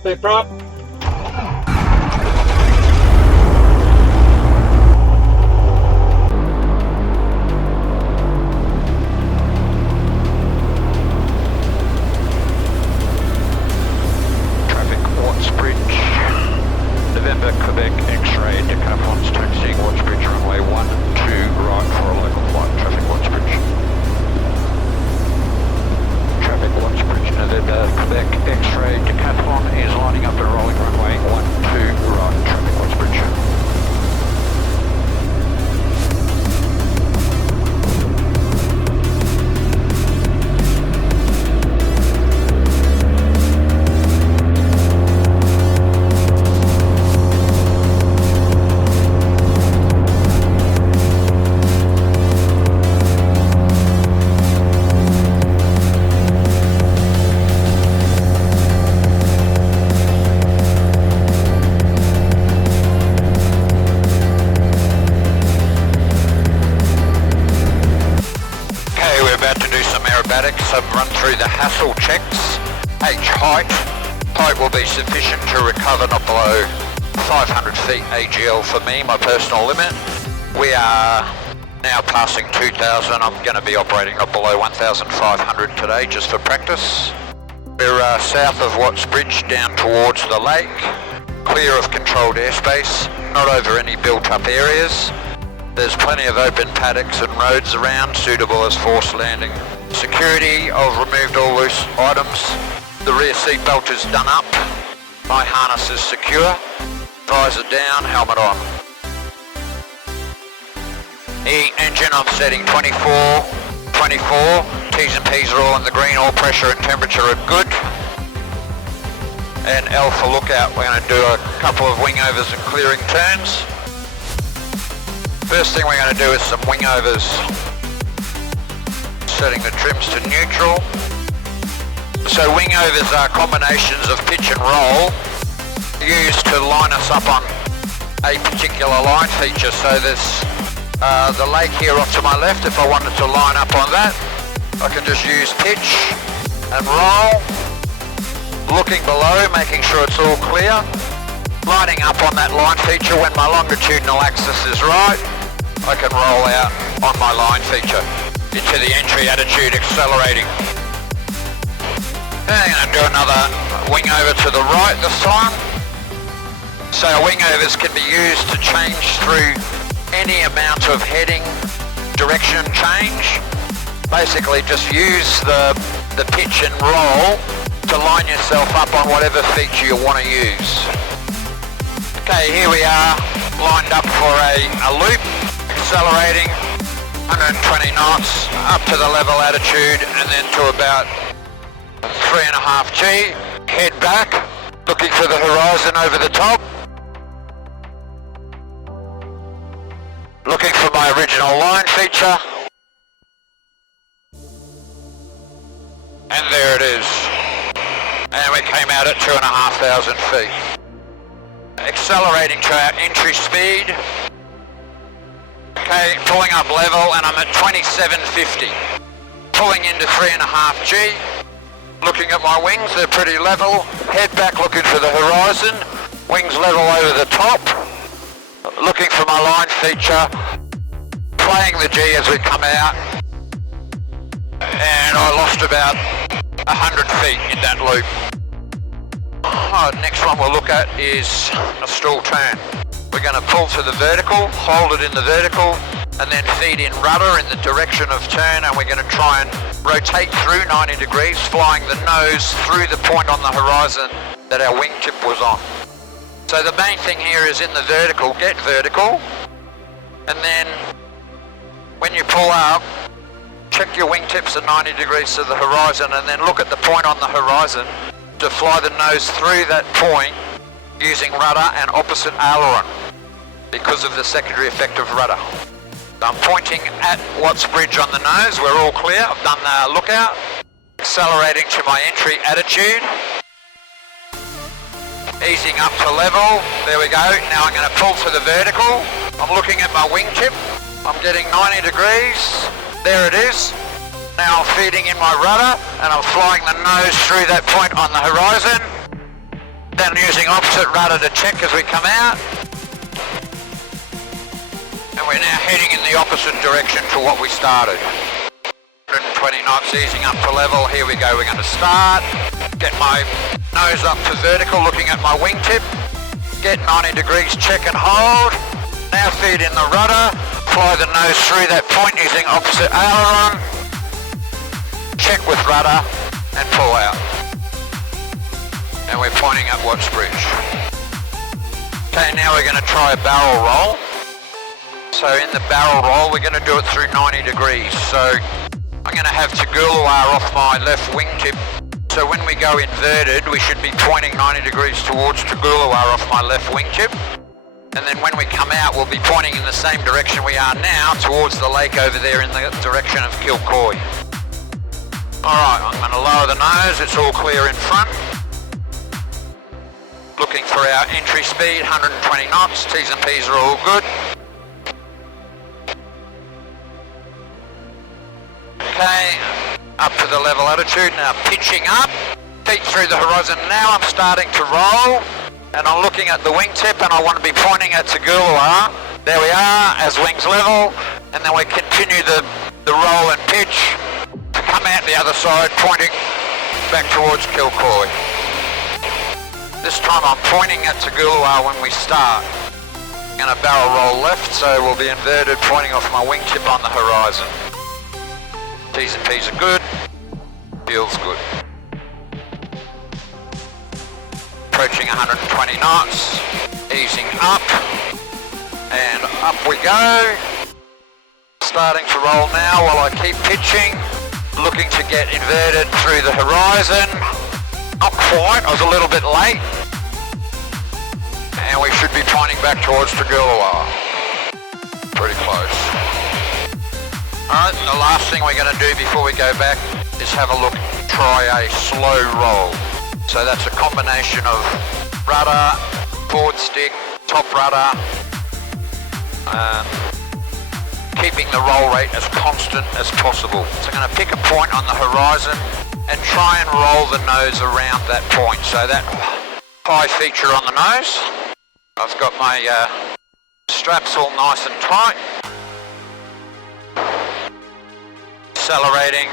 Stay prop. Traffic, Watts Bridge. November, Quebec, X-ray, Decathlon's taxiing Watts Bridge, runway 12 right for a local flight. Traffic, Watts Bridge. Traffic, Watts Bridge, November, Quebec, X-ray, Decathlon is lining up and rolling runway 12 right. Traffic, Watts Bridge. Aerobatics, I've run through the hassle checks. H height. Height will be sufficient to recover not below 500 feet AGL for me, my personal limit. We are now passing 2,000. I'm going to be operating not below 1,500 today just for practice. We're south of Watts Bridge down towards the lake. Clear of controlled airspace, not over any built-up areas. There's plenty of open paddocks and roads around, suitable as forced landing. Security, I've removed all loose items. The rear seat belt is done up. My harness is secure. Visor down, helmet on. The engine I'm setting 24. T's and P's are all in the green, all pressure and temperature are good. And L for lookout, we're going to do a couple of wingovers and clearing turns. First thing we're going to do is some wingovers. Setting the trims to neutral. So wingovers are combinations of pitch and roll used to line us up on a particular line feature. So there's the lake here off to my left. If I wanted to line up on that, I can just use pitch and roll. Looking below, making sure it's all clear. Lining up on that line feature when my longitudinal axis is right, I can roll out on my line feature into the entry attitude, accelerating. And I'm going to do another wing over to the right this time. So wing overs can be used to change through any amount of heading direction change. Basically just use the pitch and roll to line yourself up on whatever feature you want to use. Okay, here we are, lined up for a loop, accelerating 120 knots up to the level attitude and then to about 3.5 G. Head back, looking for the horizon over the top. Looking for my original line feature. And there it is. And we came out at 2,500 feet. Accelerating to our entry speed. Okay, pulling up level and I'm at 2750. Pulling into 3.5 G. Looking at my wings, they're pretty level. Head back looking for the horizon. Wings level over the top. Looking for my line feature. Playing the G as we come out. And I lost about 100 feet in that loop. Next one we'll look at is a stall turn. We're going to pull to the vertical, hold it in the vertical, and then feed in rudder in the direction of turn, and we're going to try and rotate through 90 degrees, flying the nose through the point on the horizon that our wingtip was on. So the main thing here is in the vertical, get vertical, and then when you pull up, check your wingtips at 90 degrees to the horizon, and then look at the point on the horizon to fly the nose through that point using rudder and opposite aileron because of the secondary effect of rudder. I'm pointing at Watts Bridge on the nose, we're all clear, I've done the lookout. Accelerating to my entry attitude. Easing up to level, there we go. Now I'm going to pull to the vertical. I'm looking at my wingtip, I'm getting 90 degrees, there it is. Now I'm feeding in my rudder and I'm flying the nose through that point on the horizon. Then using opposite rudder to check as we come out. And we're now heading in the opposite direction to what we started. 120 knots, easing up to level. Here we go, we're going to start. Get my nose up to vertical, looking at my wingtip. Get 90 degrees, check and hold. Now feed in the rudder. Fly the nose through that point using opposite aileron. Check with rudder and pull out. And we're pointing at Watts Bridge. Okay, now we're going to try a barrel roll. So in the barrel roll, we're going to do it through 90 degrees. So I'm going to have Tagulawa off my left wingtip. So when we go inverted, we should be pointing 90 degrees towards Tagulawa off my left wingtip. And then when we come out, we'll be pointing in the same direction we are now, towards the lake over there in the direction of Kilcoy. Alright, I'm going to lower the nose, it's all clear in front. Looking for our entry speed, 120 knots, T's and P's are all good. Okay, up to the level attitude, now pitching up, feet through the horizon. Now I'm starting to roll, and I'm looking at the wingtip, and I want to be pointing at Tagulawa. There we are, as wings level, and then we continue the roll and pitch to come out the other side, pointing back towards Kilcoy. This time I'm pointing at Tagulawa when we start. I'm going to barrel roll left, so we'll be inverted, pointing off my wingtip on the horizon. T's and P's are good, feels good. Approaching 120 knots, easing up, and up we go. Starting to roll now while I keep pitching, looking to get inverted through the horizon. Not quite, I was a little bit late. And we should be pointing back towards Tagulawa. Pretty close. Alright, the last thing we're going to do before we go back is have a look, try a slow roll. So that's a combination of rudder, forward stick, top rudder, keeping the roll rate as constant as possible. So I'm going to pick a point on the horizon and try and roll the nose around that point. So that high feature on the nose. I've got my straps all nice and tight. Accelerating,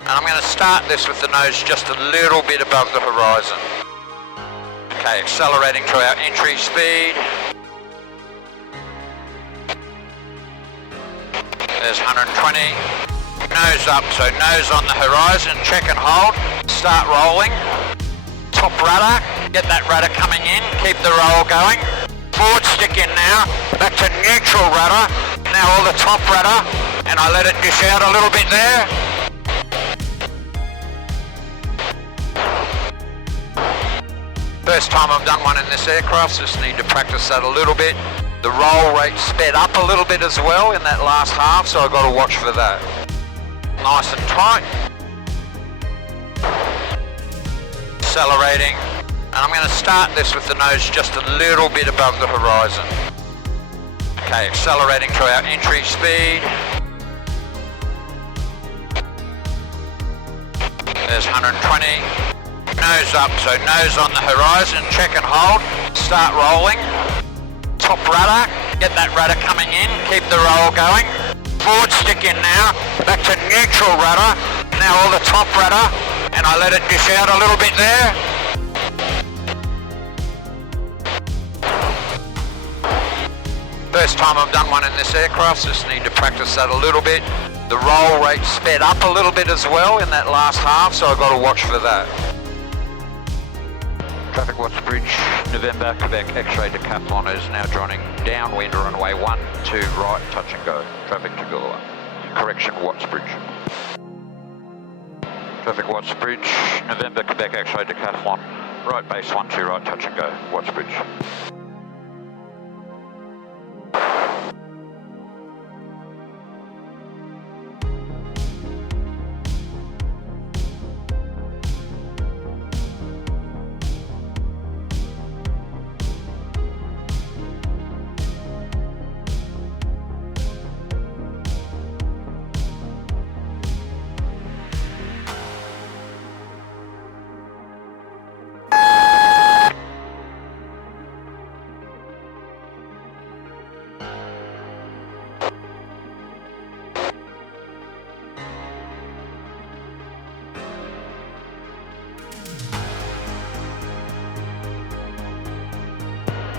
and I'm going to start this with the nose just a little bit above the horizon. Okay, accelerating to our entry speed. There's 120. Nose up, so nose on the horizon, check and hold, start rolling. Top rudder, get that rudder coming in, keep the roll going. Forward stick in now, back to neutral rudder. Now all the top rudder, and I let it dish out a little bit there. First time I've done one in this aircraft, just need to practice that a little bit. The roll rate sped up a little bit as well in that last half, so I've got to watch for that. Nice and tight. Accelerating. And I'm going to start this with the nose just a little bit above the horizon. Okay, accelerating to our entry speed. There's 120. Nose up, so nose on the horizon, check and hold, start rolling. Top rudder, get that rudder coming in, keep the roll going. Forward stick in now, back to neutral rudder. Now all the top rudder, and I let it dish out a little bit there. First time I've done one in this aircraft, just need to practice that a little bit. The roll rate sped up a little bit as well in that last half, so I've got to watch for that. Traffic Watts Bridge, November, Quebec, X-ray Decathlon is now joining downwind runway 12 right, touch and go. Traffic to Gulua. Correction, Watts Bridge. Traffic Watts Bridge, November, Quebec, X-ray Decathlon, right base 12 right, touch and go. Watts Bridge.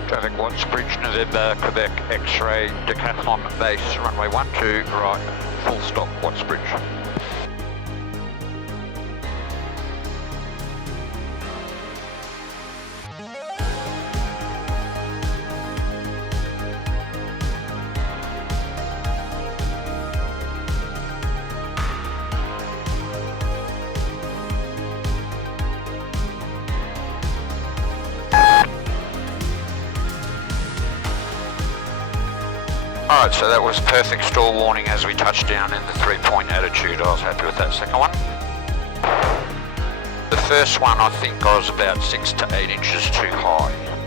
Traffic Watts Bridge, November, Quebec, X-ray, Decathlon base, runway 12, right, full stop, Watts Bridge. Alright, so that was perfect stall warning as we touched down in the 3-point attitude. I was happy with that second one. The first one, I think I was about 6 to 8 inches too high.